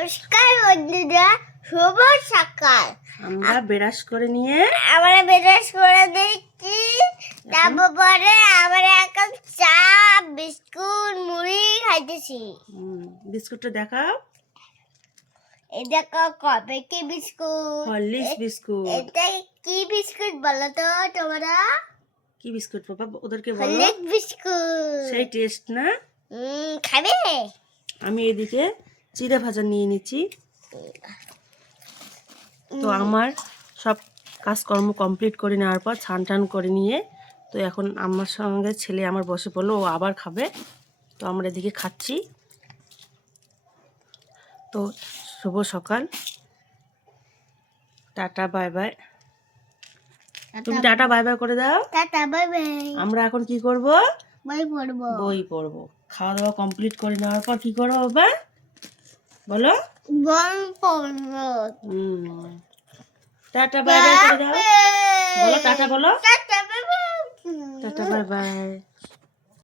নমস্কার বন্ধুরা, শুভ সকাল। আমরা ব্রাশ করে নিয়ে আমরা ব্রাশ করে দিচ্ছি, তারপরে আমরা এখন চা বিস্কুট মুড়ি খাইতেছি। বিস্কুটটা দেখাও। এই দেখো কবে কি বিস্কুট, হরলিক্স বিস্কুট। এটা কি বিস্কুট বলো তো তোমরা? কি বিস্কুট বাবা, ওদেরকে বলো। Horlicks biscuit. সেই টেস্ট না? খাবে? আমি এদিকে চিড়ে ভাজা নিয়ে নিচ্ছি। তো আমার সব কাজকর্ম কমপ্লিট করে নেওয়ার পর ছান টান করে নিয়ে তো এখন আমার সঙ্গে ছেলে আমার বসে পড়লো, ও আবার খাবে। তো আমরা এদিকে খাচ্ছি। তো শুভ সকাল, টাটা বাই বাই। তুমি টাটা বাই বাই করে দাও। Tata bye bye. আমরা এখন কি করব? বই পড়বো। বই পড়বো। খাওয়া দাওয়া কমপ্লিট করে নেওয়ার পর কি করবো বাবা বলো? বই পড়বো। টাটা বাই বাই করে দাও। বলো টাটা, বলো tata bye bye. Tata bye bye.